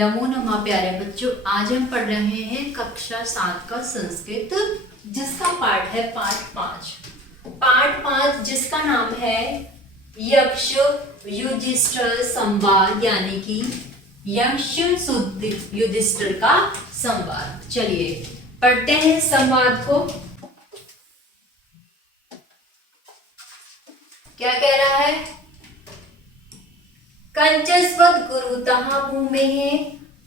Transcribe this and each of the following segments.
नमो नमः प्यारे बच्चों। आज हम पढ़ रहे हैं कक्षा 7 का संस्कृत, जिसका पाठ है पाठ 5 जिसका नाम है यक्ष युधिष्ठिर संवाद, यानी कि यक्ष युधिष्ठिर का संवाद। चलिए पढ़ते हैं संवाद को। क्या कह रहा है? कंचस्पद गुरुतः भूमेः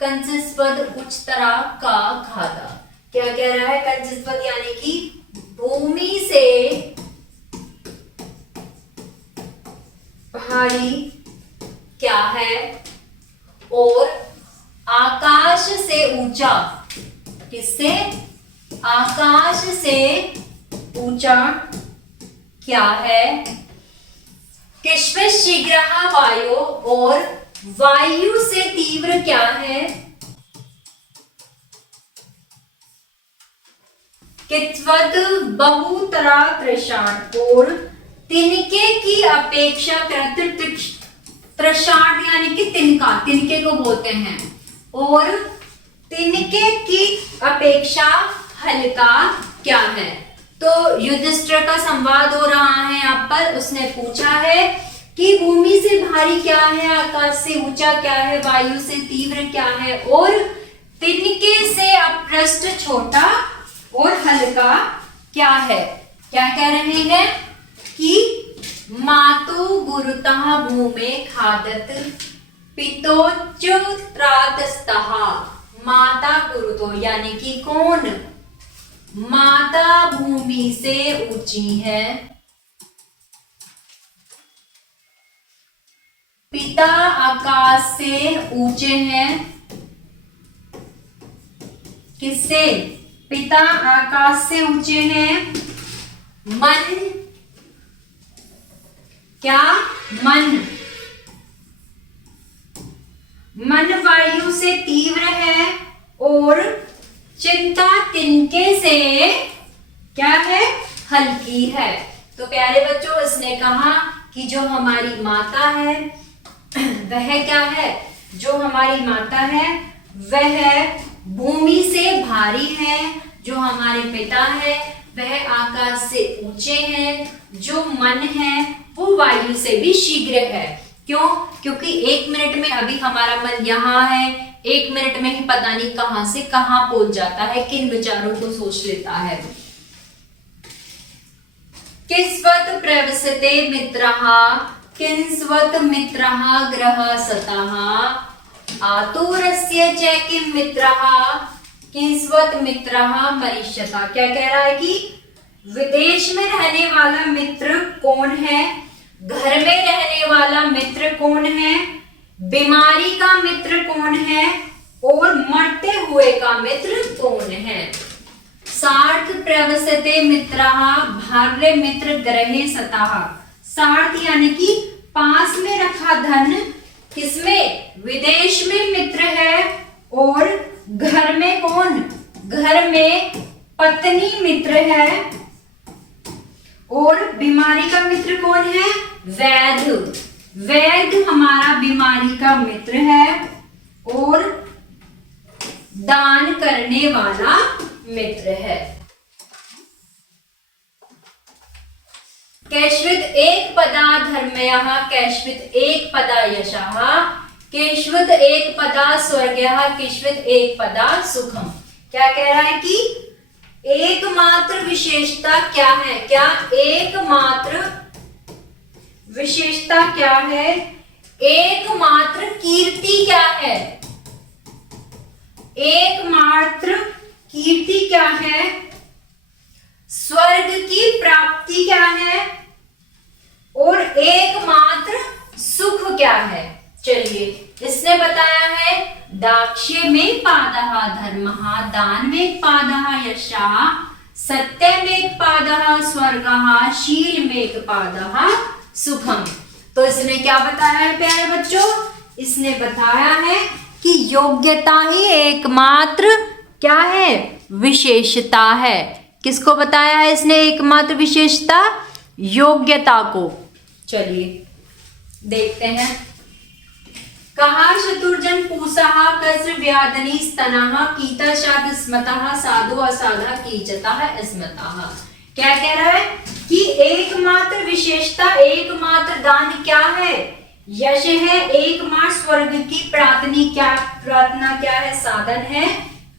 कंचस्पद उच्चतरा का घाता। क्या कह रहा है? कंचस्पद यानी कि भूमि से भारी क्या है, और आकाश से ऊंचा। किससे? आकाश से ऊंचा क्या है? किस्मित शीघ्र वायु, और वायु से तीव्र क्या है? कित्वद बहुतरा तृषाण, और तिनके की अपेक्षा तृषाण यानी कि तिनके को बोलते हैं, और तिनके की अपेक्षा हल्का क्या है? तो युधिष्ठिर का संवाद हो रहा है यहाँ पर। उसने पूछा है कि भूमि से भारी क्या है, आकाश से ऊंचा क्या है, वायु से तीव्र क्या है, और तिनके से अपृष्ठ छोटा और हल्का क्या है? क्या कह रहे हैं कि मातु गुरुतः भूमे खादत पितोच्युत्रातस्तः। माता गुरुतो यानी कि कौन? माता भूमि से ऊंची है, पिता आकाश से ऊंचे हैं। किससे? पिता आकाश से ऊंचे हैं। मन क्या? मन वायु से तीव्र है, और चिंता तिनके से क्या है? हल्की है। तो प्यारे बच्चों, इसने कहा कि जो हमारी माता है वह क्या है? जो हमारी माता है वह भूमि से भारी है, जो हमारे पिता है वह आकाश से ऊंचे हैं, जो मन है वो वायु से भी शीघ्र है। क्यों? क्योंकि 1 मिनट में अभी हमारा मन यहाँ है, 1 मिनट में ही पता नहीं कहां से कहां पहुंच जाता है, किन विचारों को सोच लेता है। किस्वत प्रवसते मित्रः किंस्वत मित्रः ग्रहसतः आतुरस्य च किं मित्रः किंस्वत मित्रः मरिष्यता। क्या कह रहा है कि विदेश में रहने वाला मित्र कौन है, घर में रहने वाला मित्र कौन है, बीमारी का मित्र कौन है, और मरते हुए का मित्र कौन है। सार्थ प्रवसते मित्रः भार्य मित्र ग्रहे सतः। सार्थ यानी कि पास में रखा धन, किसमें? विदेश में मित्र है, और घर में कौन? घर में पत्नी मित्र है, और बीमारी का मित्र कौन है? वैद्य। वैद्य हमारा बीमारी का मित्र है, और दान करने वाला मित्र है। कैश्वित एक पदा धर्मयः कैश्वित एक पदा यशः कैश्वित एक पदा स्वर्गयः कैश्वित एक पदा सुखम। क्या कह रहा है कि एकमात्र विशेषता क्या है? क्या एकमात्र विशेषता क्या है? एकमात्र कीर्ति क्या है? एकमात्र कीर्ति क्या है? स्वर्ग की प्राप्ति क्या है? और एकमात्र सुख क्या है? चलिए, इसने बताया है दाक्ष्य में पादः धर्मः दान में पादः यशः सत्य में पादः स्वर्गः शील में पादः सुखम। तो इसने क्या बताया है प्यारे बच्चों? इसने बताया है कि योग्यता ही एकमात्र क्या है? विशेषता है। किसको बताया है इसने एकमात्र विशेषता? योग्यता को। चलिए देखते हैं। कहा चतुर्जन पूषः कस्र व्याधनि स्तनः कीतशाद स्मतः साधु असाधा कीचतः स्मतः। क्या कह रहा है कि एकमात्र विशेषता, एकमात्र दान क्या है? यश है। एकमात्र स्वर्ग की प्रार्थना क्या है? साधन है।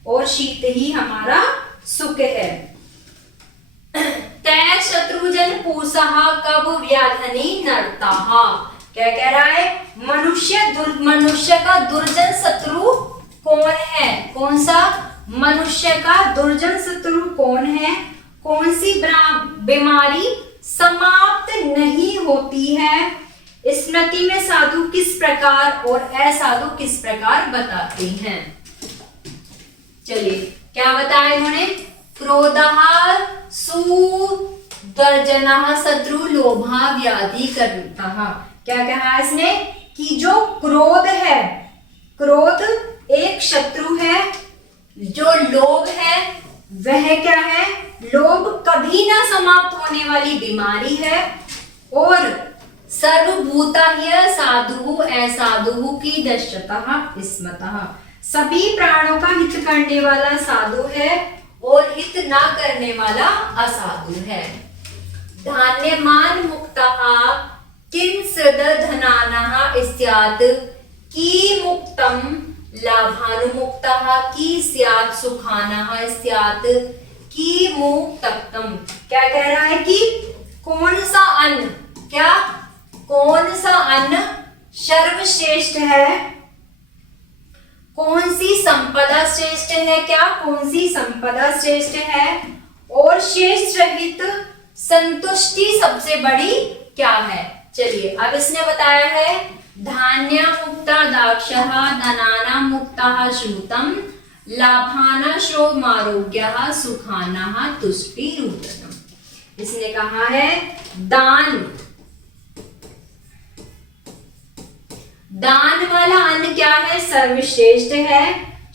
और शीत ही हमारा सुख है। तय शत्रुजन पूषः कब व्याधनि नरतः। क्या कह रहा है? मनुष्य का दुर्जन शत्रु कौन है? कौन सा? मनुष्य का दुर्जन शत्रु कौन है? कौन सी बीमारी समाप्त नहीं होती है? स्मृति में साधु किस प्रकार और असाधु किस प्रकार बताते हैं? चलिए क्या बताया इन्होंने? क्रोधः सुदर्जनः शत्रु लोभः व्याधि कर्तः। क्या कहा इसने? कि जो क्रोध है, क्रोध एक शत्रु है। जो लोभ है वह क्या है? लोभ कभी ना समाप्त होने वाली बीमारी है। और सर्वभूतह्य साधु असाधु की दशतः स्मतः। सभी प्राणों का हित करने वाला साधु है और हित ना करने वाला असाधु है। धान्यमान मुक्तः किंसृदधनानः स्यात् की मुक्तम लाभानुमुक्तः की स्यात् सुखानः स्यात् की मुक्तम। क्या कह रहा है कि कौन सा अन्न, क्या कौन सा अन्न सर्वश्रेष्ठ है? कौन सी संपदा श्रेष्ठ है? क्या कौन सी संपदा श्रेष्ठ है? और शेष रहित संतुष्टि सबसे बड़ी क्या है? चलिए अब इसने बताया है धान्य मुक्ता दाक्षः धनाना मुक्ता श्रुतम लाभाना श्रोमारोग्यः सुखानः तुष्टिरुदनम्। इसने कहा है दान वाला अन्न क्या है? सर्वश्रेष्ठ है।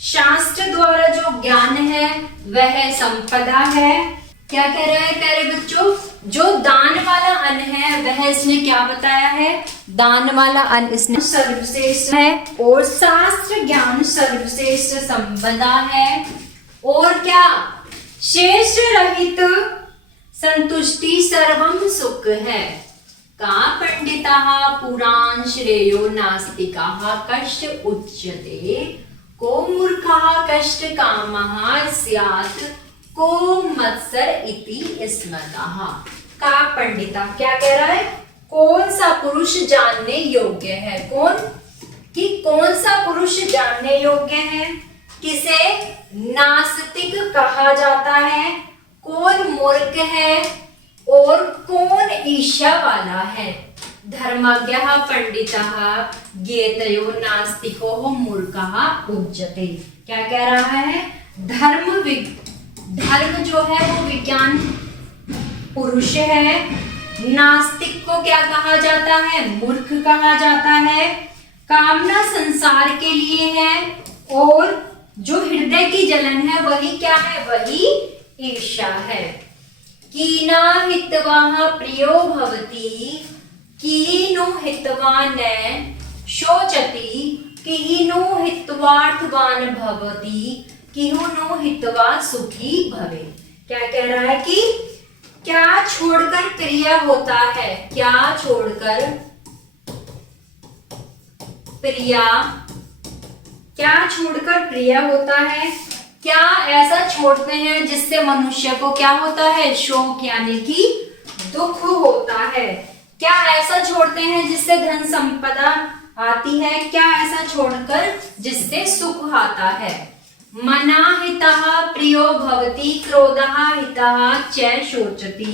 शास्त्र द्वारा जो ज्ञान है वह संपदा है। क्या कह रहा है प्यारे बच्चों? जो दान वाला अन्न है वह इसने क्या बताया है? दान वाला अन्न इसने सर्वश्रेष्ठ है। और शास्त्र ज्ञान सर्वश्रेष्ठ संपदा है। और क्या? शेष रहित संतुष्टि सर्वम सुख है। का पंडितः पुराण श्रेयो नास्तिकः कष्ट उच्यते को मूर्खः कष्ट कामः स्यात् को मत्सर इति स्मतः। का पंडिता क्या कह रहा है? कौन सा पुरुष जानने योग्य है? कौन? कि कौन सा पुरुष जानने योग्य है? किसे नास्तिक कहा जाता है? कौन मूर्ख है और कौन ईर्ष्या वाला है? धर्मज्ञः पंडितः ज्ञेतयो नास्तिको मूर्खः उच्यते। क्या कह रहा है? धर्म जो है वो विज्ञान पुरुष है। नास्तिक को क्या कहा जाता है? मूर्ख कहा जाता है। कामना संसार के लिए है और जो हृदय की जलन है वही क्या है? वही ईर्ष्या है। कीना हितवाः प्रियो भवति कीनु हितवा न शोचति कीनु हितवार्थवान भवति किहु नो हितवा सुखी भवे। क्या कह रहा है कि क्या छोड़कर प्रिय होता है? क्या छोड़कर प्रिया, क्या छोड़कर प्रिय होता है? क्या ऐसा छोड़ते हैं जिससे मनुष्य को क्या होता है? शोक यानी कि दुख होता है। क्या ऐसा छोड़ते हैं जिससे धन संपदा आती है? क्या ऐसा छोड़कर जिससे सुख आता है? मना हितः प्रियो भवति क्रोधः हितः च शोचति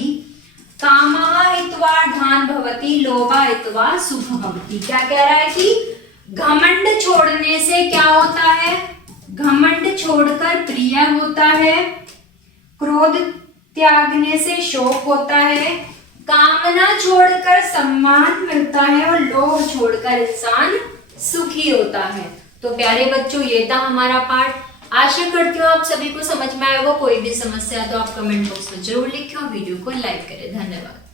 कामः हित्वा धान भवति लोभः हित्वा सुख भवति। क्या कह रहा है कि घमंड छोड़ने से क्या होता है? घमंड छोड़कर प्रिय होता है। क्रोध त्यागने से शोक होता है। कामना छोड़कर सम्मान मिलता है और लोभ छोड़कर इंसान सुखी होता है। तो प्यारे बच्चों ये था हमारा पाठ। आशा करती हूँ आप सभी को समझ में आएगा। कोई भी समस्या तो आप कमेंट बॉक्स में जरूर लिखें और वीडियो को लाइक करें। धन्यवाद।